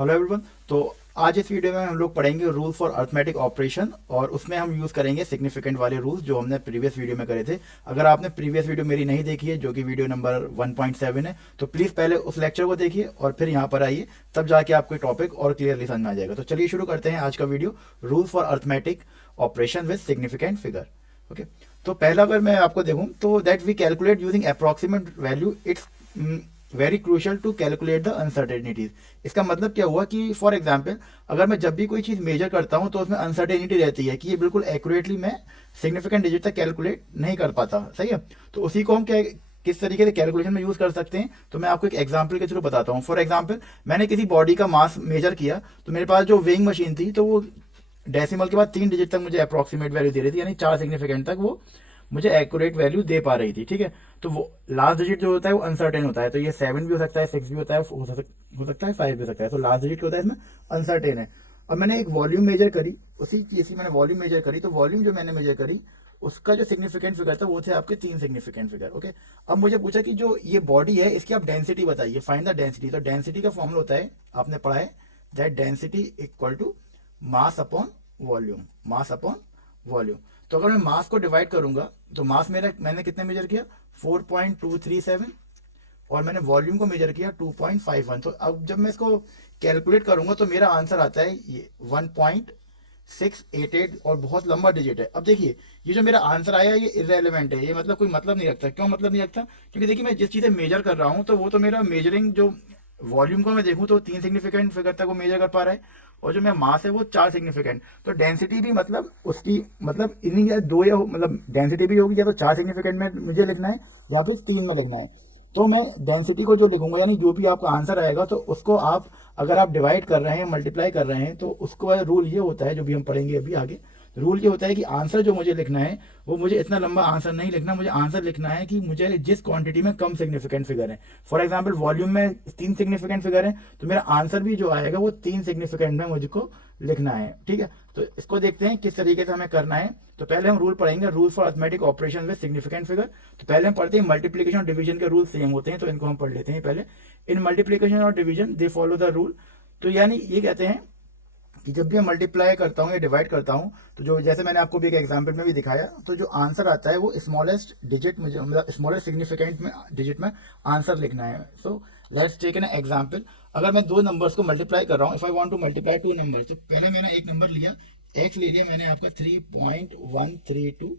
Hello everyone. तो आज इस वीडियो में हम लोग पढ़ेंगे रूल फॉर अर्थमेटिक ऑपरेशन और उसमें हम यूज़ करेंगे सिग्निफिकेंट वाले रूल्स जो हमने प्रीवियस वीडियो में करे थे। अगर आपने प्रीवियस वीडियो मेरी नहीं देखी है जो कि वीडियो नंबर 1.7 है तो प्लीज़ पहले उस लेक्चर को देखिए और फिर यहाँ पर आइए, तब जाके आपको टॉपिक और क्लियरली समझ में आ जाएगा। तो चलिए शुरू करते हैं आज का video, rule for arithmetic operation with significant figure. Okay, तो पहला अगर मैं आपको देखूं तो that we calculate using approximate value, it's very crucial to calculate the uncertainties. इसका मतलब क्या हुआ कि फॉर एग्जाम्पल अगर मैं जब भी कोई चीज मेजर करता हूं तो उसमें अनसर्टेनिटी रहती है कि ये बिल्कुल एक्यूरेटली मैं सिग्निफिकेंट डिजिट तक कैलकुलेट नहीं कर पाता। सही है, तो उसी को हम क्या किस तरीके से कैलकुलेशन में यूज कर सकते हैं, तो मैं आपको एक एग्जांपल के थ्रू बताता हूँ। फॉर एग्जांपल मैंने किसी बॉडी का मास मेजर किया तो मेरे पास जो वेइंग मशीन थी तो वो डेसिमल के बाद 3 डिजिट तक मुझे अप्रोक्सीमेट वैल्यू दे रही थी, यानी 4 सिग्निफिकेंट तक वो मुझे एक्यूरेट वैल्यू दे पा रही थी। ठीक है, तो वो लास्ट डिजिट जो होता है वो अनसर्टेन होता है, तो ये 7 भी हो सकता है, 6 भी होता है, हो सकता है 5 भी हो सकता है। तो लास्ट डिजिट होता है इसमें अनसर्टेन है। और मैंने एक वॉल्यूम मेजर करी, उसी चीज की मैंने वॉल्यूम मेजर करी, तो वॉल्यूम जो मैंने मेजर करी उसका जो सिग्निफिकेंट फिगर था वो थे आपके 3 सिग्निफिकेंट फिगर। ओके, अब मुझे पूछा कि जो ये बॉडी है इसकी आप डेंसिटी बताइए, फाइंड द डेंसिटी। तो डेंसिटी का फॉर्मूला होता है, आपने पढ़ा है, that density equal to mass upon volume, mass upon volume. तो अगर मैं मास को डिवाइड करूंगा तो मास मेरा मैंने कितने मेजर किया 4.237 और मैंने वॉल्यूम को मेजर किया 2.51। तो अब जब मैं इसको कैलकुलेट करूंगा तो मेरा आंसर आता है ये 1.688 और बहुत लंबा डिजिट है। अब देखिए ये जो मेरा आंसर आया ये इरेलीवेंट है, ये मतलब कोई मतलब नहीं रखता। क्यों मतलब नहीं रखता? क्योंकि देखिए मैं जिस चीज़ मेजर कर रहा हूँ तो वो तो मेरा मेजरिंग जो वॉल्यूम को मैं देखूं तो 3 सिग्निफिकेंट फिगर तक वो मेजर कर पा रहा है और जो मेरा मास है वो 4 सिग्निफिकेंट। तो डेंसिटी भी मतलब उसकी मतलब इन्हीं या दो या मतलब डेंसिटी भी होगी या तो 4 सिग्निफिकेंट में मुझे लिखना है या फिर 3 में लिखना है। तो मैं डेंसिटी को जो लिखूंगा यानी जो भी आपका आंसर आएगा तो उसको आप अगर आप डिवाइड कर रहे हैं मल्टीप्लाई कर रहे हैं तो उसको रूल ये होता है जो भी हम पढ़ेंगे अभी आगे। रूल ये होता है कि आंसर जो मुझे लिखना है वो मुझे इतना लंबा आंसर नहीं लिखना, मुझे आंसर लिखना है कि मुझे जिस क्वांटिटी में कम सिग्निफिकेंट फिगर है। फॉर एग्जांपल वॉल्यूम में 3 सिग्निफिकेंट फिगर है तो मेरा आंसर भी जो आएगा वो 3 सिग्निफिकेंट में मुझको लिखना है। ठीक है, तो इसको देखते हैं किस तरीके से हमें करना है। तो पहले हम रूल पढ़ेंगे, rule for arithmetic operation with significant figure. तो पहले हम पढ़ते हैं मल्टीप्लीकेशन और डिवीजन के रूल सेम होते हैं तो इनको हम पढ़ लेते हैं पहले। इन मल्टीप्लीकेशन और division they follow the rule. तो यानी ये कहते हैं कि जब भी मैं मल्टीप्लाई करता हूँ या डिवाइड करता हूँ तो जो जैसे मैंने आपको भी एक एग्जांपल में भी दिखाया तो जो आंसर आता है वो स्मॉलेस्ट डिजिट मुझे मतलब स्मॉलेस्ट सिग्निफिकेंट में डिजिट में आंसर लिखना है। So let's take an example. अगर मैं दो नंबर्स को मल्टीप्लाई कर रहा हूँ, if I want to multiply two number, तो पहले मैंने एक नंबर लिया, एक्स ले लिया मैंने आपका 3.132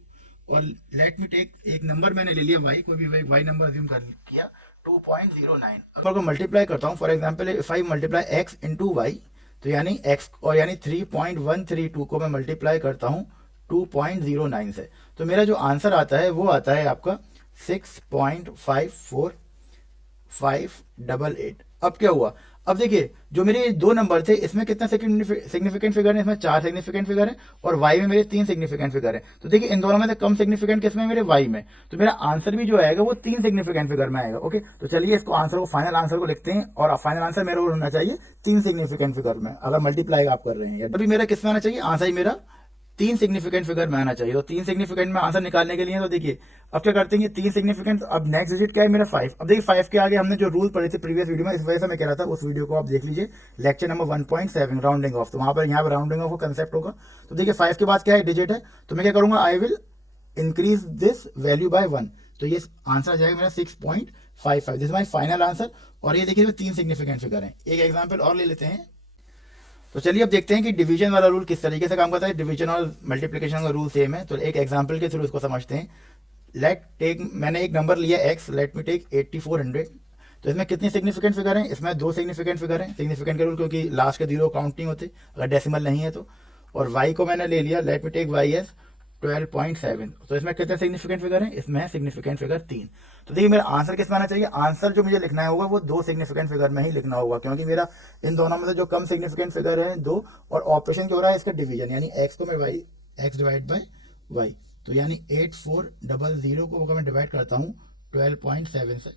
और लेट मी टेक एक नंबर मैंने ले लिया वाई, कोई भी वाई नंबर अज्यूम कर किया 2.09। अगर मल्टीप्लाई करता हूँ for example if I multiply X into Y तो यानी x और यानी 3.132 को मैं मल्टीप्लाई करता हूँ 2.09 से, तो मेरा जो आंसर आता है वो आता है आपका 6.54588। अब क्या हुआ, अब देखिए जो मेरे दो नंबर थे इसमें कितना सिग्निफिकेंट फिगर है, इसमें 4 सिग्निफिकेंट फिगर है और y में मेरे 3 सिग्निफिकेंट फिगर है। तो देखिए इन दोनों में से कम सिग्निफिकेंट किसमें है, मेरे y में। तो मेरा आंसर भी जो आएगा वो 3 सिग्निफिकेंट फिगर में आएगा। ओके, तो चलिए इसको आंसर को फाइनल आंसर को लिखते हैं और फाइनल आंसर मेरा होना चाहिए 3 सिग्निफिकेंट फिगर में अगर मल्टीप्लाई आप कर रहे हैं। तभी मेरा किसमें आना चाहिए, आंसर ही मेरा 3 सिग्निफिकेंट फिगर में आना चाहिए। तो 3 सिग्निफिकेंट में आंसर निकालने के लिए तो देखिए अब क्या करते हैं 3 सिग्निफिकेंट, अब नेक्स्ट डिजिट क्या है मेरा 5। अब देखिए 5 के आगे हमने जो रूल पढ़े थे प्रीवियस वीडियो में, इस वजह से मैं कह रहा था उस वीडियो को आप देख लीजिए, लेक्चर नंबर 1.7 राउंडिंग ऑफ। तो वहां पर यहाँ पर राउंडिंग ऑफ का कंसेप्ट होगा। तो देखिए 5 के बाद क्या है, डिजिट है, तो मैं क्या करूंगा, I will increase this value by 1। तो ये आंसर आ जाएगा मेरा 6.55, दिस माई फाइनल आंसर। और ये देखिए 3 सिग्निफिकेंट फिगर है। एक एग्जाम्पल और ले लेते हैं। तो चलिए अब देखते हैं कि डिवीजन वाला रूल किस तरीके से काम करता है। डिवीजन और मल्टीप्लिकेशन का रूल सेम है, तो एक एग्जांपल के थ्रू इसको समझते हैं। लेट टेक मैंने एक नंबर लिया x, लेट मी टेक 8400। तो इसमें कितनी सिग्निफिकेंट फिगर है, इसमें 2 सिग्निफिकेंट फिगर है, सिग्निफिकेंट के रूल क्योंकि लास्ट के 0 काउंट नहीं होते अगर डेसिमल नहीं है तो। और y को मैंने ले लिया, let me take Y as 12.7। तो इसमें कितने सिग्निफिकेंट फिगर है, इसमें है सिग्निफिकेंट फिगर 3। तो देखिए मेरा आंसर किस में आना चाहिए, आंसर जो मुझे लिखना होगा वो 2 सिग्निफिकेंट फिगर में ही लिखना होगा क्योंकि मेरा इन दोनों में से जो कम सिग्निफिकेंट फिगर है 2 और ऑपरेशन क्या हो रहा है इसका डिवीजन, यानी x को मैं Y X divide by Y. तो यानी 8400 को अगर मैं डिवाइड करता हूँ 12.7 से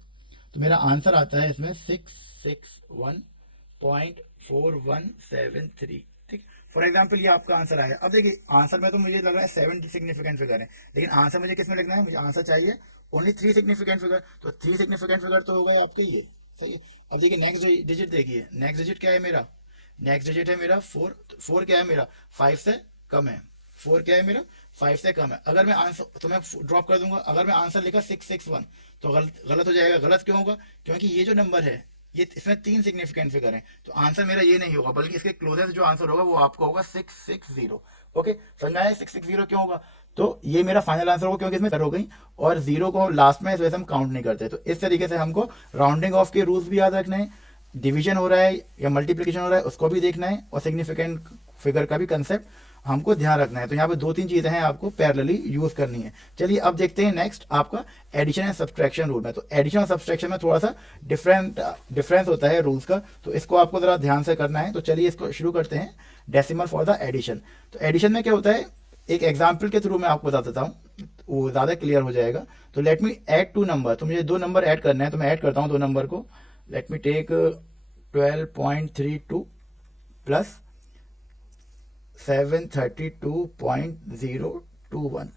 तो मेरा आंसर आता है इसमें 661.4173। ठीक, फॉर एग्जाम्पल ये आपका आंसर आएगा। अब देखिए आंसर में तो मुझे लग रहा है 7 सिग्निफिकेंट फिगर है, लेकिन आंसर मुझे किस में लिखना है, मुझे आंसर चाहिए ओनली 3 सिग्निफिकेंट फिगर। तो 3 सिग्निफिकेंट फिगर तो हो गए आपके ये। सही है, अब देखिए नेक्स्ट डिजिट, देखिए नेक्स्ट डिजिट क्या है मेरा, नेक्स्ट डिजिट है मेरा 4, 4 क्या है मेरा 5 से कम है, 4 क्या है मेरा 5 से कम है। अगर मैं आंसर तो मैं ड्रॉप कर दूंगा, अगर मैं आंसर लिखा 661 तो गलत गलत हो जाएगा। गलत क्यों होगा? क्योंकि ये जो नंबर है ये इसमें 3 सिग्निफिकेंट फिगर हैं, तो आंसर मेरा ये नहीं होगा, बल्कि इसके क्लोजेस्ट जो आंसर होगा वो आपको होगा 660। ओके, समझ आया 660 क्यों होगा? तो ये मेरा फाइनल आंसर होगा क्योंकि इसमें हो गई और जीरो को लास्ट में इस वजह से हम काउंट नहीं करते। तो इस तरीके से हमको राउंडिंग ऑफ के रूल्स भी याद रखने हैं, डिवीजन हो रहा है या मल्टीप्लिकेशन हो रहा है उसको भी देखना है, और सिग्निफिकेंट फिगर का भी कंसेप्ट हमको ध्यान रखना है। तो यहाँ पे 2-3 चीजें हैं आपको पैरेलली यूज करनी है। चलिए अब देखते हैं नेक्स्ट आपका एडिशन एंड सब्सट्रैक्शन रूल में। तो एडिशन और सब्सट्रैक्शन में थोड़ा सा डिफरेंस होता है रूल्स का, तो इसको आपको जरा ध्यान से करना है। तो चलिए इसको शुरू करते हैं, डेसिमल फॉर द एडिशन। तो एडिशन में क्या होता है, एक एग्जाम्पल के थ्रू मैं आपको बता देता हूँ, वो ज़्यादा क्लियर हो जाएगा। तो लेट मी ऐड 2 नंबर, तो मुझे 2 नंबर ऐड करना है, तो मैं ऐड करता हूँ 2 नंबर को। Let me take 12.32 plus 732.021।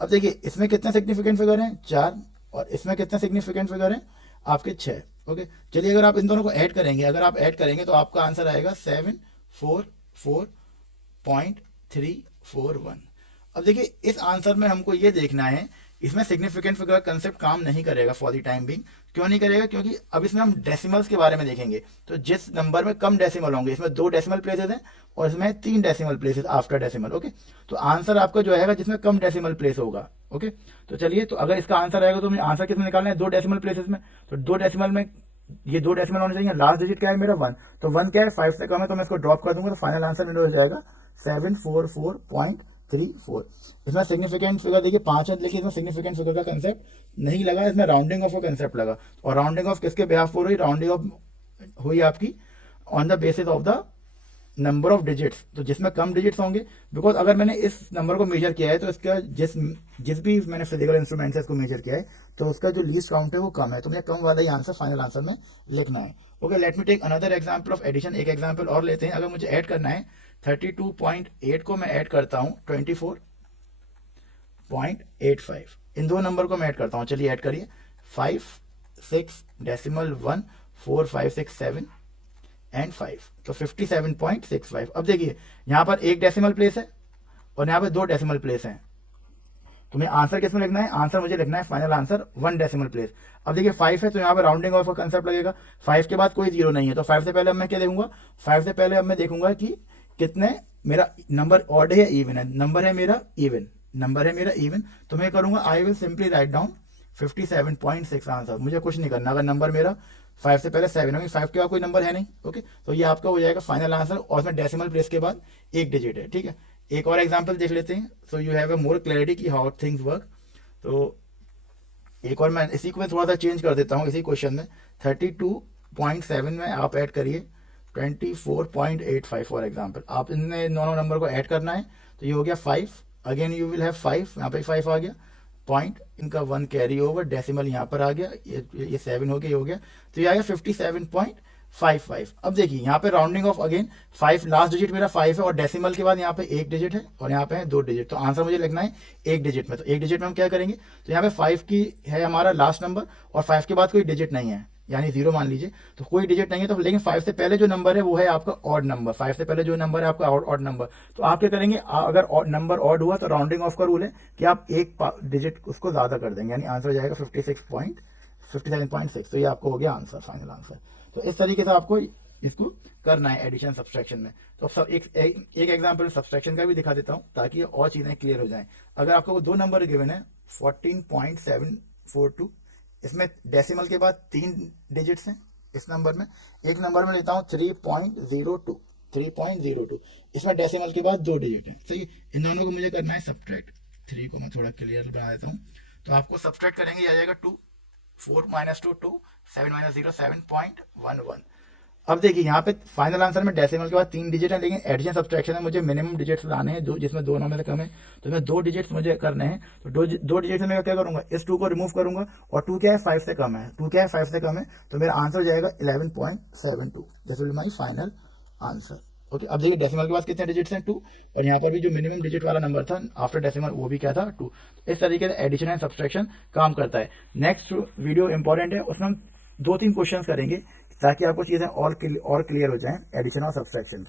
अब देखिए इसमें कितने सिग्निफिकेंट फिगर हैं 4, और इसमें कितने सिग्निफिकेंट फिगर हैं आपके 6। ओके, चलिए अगर आप इन दोनों को ऐड करेंगे, अगर आप ऐड करेंगे तो आपका आंसर आएगा 744.341। अब देखिए इस आंसर में हमको ये देखना है, इसमें सिग्निफिकेंट फिगर कंसेप्ट काम नहीं करेगा फॉर द टाइम बिंग। क्यों नहीं करेगा? क्योंकि अब इसमें हम डेसिमल्स के बारे में देखेंगे। तो जिस नंबर में कम डेसिमल होंगे, इसमें 2 डेसिमल प्लेसेस हैं और इसमें 3 decimal places after decimal. Okay, तो आंसर आपका जो आएगा जिसमें कम डेसिमल प्लेस होगा। ओके, तो चलिए, तो अगर इसका आंसर आएगा तो मुझे आंसर किसमें निकालना है? 2 डेसिमल प्लेसेस में। तो 2 डेसिमल में ये 2 डेसिमल होने चाहिए। लास्ट डिजिट क्या है मेरा 1, तो 1 क्या है 5 से कम है, तो मैं इसको ड्रॉप कर दूंगा, तो फाइनल आंसर मेरा हो जाएगा 744.34। इसमें सिग्निफिकेंट फिगर देखिए 5 है, लेकिन इसमें सिग्निफिकेंट फिगर का कंसेप्ट नहीं लगा, इसमें राउंडिंग ऑफ का कंसेप्ट लगा। और राउंडिंग ऑफ किसके बिहाफ पर हुई? राउंडिंग ऑफ हुई आपकी on the basis of the number of digits, तो जिसमें कम डिजिट्स होंगे। बिकॉज अगर मैंने इस नंबर को मेजर किया है तो इसका जिस भी मैंने फिजिकल इंस्ट्रूमेंट से इसको मेजर किया है तो उसका जो लीस्ट काउंट है वो कम है, तो मुझे कम वाला ही आंसर फाइनल आंसर में लिखना है। Okay, let me take another example of addition. एक एग्जांपल और लेते हैं। अगर मुझे ऐड करना है 32.8 को मैं ऐड करता हूँ 24.85, इन 2 नंबर को मैं ऐड करता हूँ। चलिए ऐड करिए 5 6 डेसिमल 1 4 5 6 7 एंड 5, तो 57.65। अब देखिए यहाँ पर 1 डेसिमल प्लेस है और यहाँ पे 2 डेसिमल प्लेस हैं, तो मुझे आंसर किस में लिखना है? आंसर मुझे लिखना है फाइनल आंसर 1 डेसिमल प्लेस। अब देखिए 5 है तो यहाँ पे राउंडिंग ऑफ का कंसेप्ट लगेगा। 5 के बाद कोई जीरो नहीं है, तो 5 से पहले अब मैं क्या देखूंगा? 5 से पहले अब मैं देखूंगा कि कितने मेरा नंबर ऑड है या इवन है। नंबर है मेरा इवन, नंबर है मेरा इवन, तो मैं करूंगा I will simply write down 57.6 answer. मुझे कुछ नहीं करना। अगर नंबर मेरा 5 से पहले 7 होगी, 5 के बाद कोई नंबर है नहीं। ओके, तो ये आपका हो जाएगा फाइनल आंसर, और उसमें डेसिमल प्लेस के बाद 1 डिजिट है। ठीक है, एक और एग्जांपल देख लेते हैं, so you have a more clarity कि हाउ थिंग्स वर्क। तो एक और मैं इसी को मैं थोड़ा सा चेंज कर देता हूँ। इसी क्वेश्चन में 32.7 में आप ऐड करिए 24.85 फॉर एग्जाम्पल। आप इन दोनों नंबर को ऐड करना है, तो ये हो गया 5, अगेन यू विल हैव 5, यहाँ पे 5 आ गया, पॉइंट इनका 1 कैरी ओवर, डेसिमल यहाँ पर आ गया, ये 7 हो गया, ये हो गया, तो ये आ गया 57.55। अब देखिए यहाँ पे rounding off again 5, last digit मेरा 5 है और डेसिमल के बाद यहाँ पे 1 डिजिट है और यहाँ पे है 2 डिजिट, तो आंसर मुझे लिखना है 1 डिजिट में। तो 1 डिजिट में हम क्या करेंगे? तो यहाँ पे 5 की है हमारा लास्ट नंबर और 5 के बाद कोई डिजिट नहीं है, यानी 0 मान लीजिए, तो कोई डिजिट नहीं है। तो लेकिन 5 से पहले जो नंबर है वो है आपका ऑड नंबर, 5 से पहले जो नंबर है आपका ऑड नंबर। तो आप क्या करेंगे? अगर नंबर ऑड हुआ तो राउंडिंग ऑफ का रूल है कि आप एक डिजिट उसको ज्यादा कर देंगे, यानी आंसर हो जाएगा 57.6। तो ये आपको हो गया आंसर, फाइनल आंसर। तो इस तरीके से आपको इसको करना है एडिशन सब्सट्रैक्शन में। तो सब एक एग्जांपल सब्सट्रैक्शन का भी दिखा देता हूँ ताकि और चीजें क्लियर हो जाएं। अगर आपको 2 नंबर गिवन है 14.742, इसमें डेसिमल के बाद 3 डिजिट्स हैं इस नंबर में। एक नंबर में लेता हूँ 3.02, इसमें डेसिमल के बाद 2 डिजिट हैं। सही, इन दोनों को मुझे करना है सब्ट्रैक्ट। 3 को मैं थोड़ा क्लियर बना देता हूँ। तो आपको सब्ट्रैक्ट करेंगे आ जाएगा 2, 4 - 2 2, 7 - 0 7.11। अब देखिए यहाँ पे फाइनल आंसर में डेसिमल के बाद 3 डिजिट है, लेकिन एडिशन सब्सट्रैक्शन है, मुझे मिनिमम डिजिट्स लाने हैं जिसमें 2 में से कम है, तो मैं 2 डिजिट्स मुझे करने हैं। तो 2 डिजिट से मैं क्या करूंगा? इस 2 को रिमूव करूंगा, और 2 क्या है 5 से कम है, 2 क्या है 5 से कम है, तो मेरा आंसर हो जाएगा 11.72। This will my final answer. Okay, अब देखिए डेसिमल के बाद कितने डिजिट्स हैं 2, और यहाँ पर भी जो मिनिमम डिजिट वाला नंबर था आफ्टर डेसिमल वो भी क्या था 2। तो इस तरीके से एडिशन एंड सब्सट्रैक्शन काम करता है। नेक्स्ट वीडियो इंपॉर्टेंट है, उसमें हम 2-3 क्वेश्चंस करेंगे ताकि आपको चीज़ें और क्लियर हो जाएं एडिशन और सब्सट्रैक्शन की।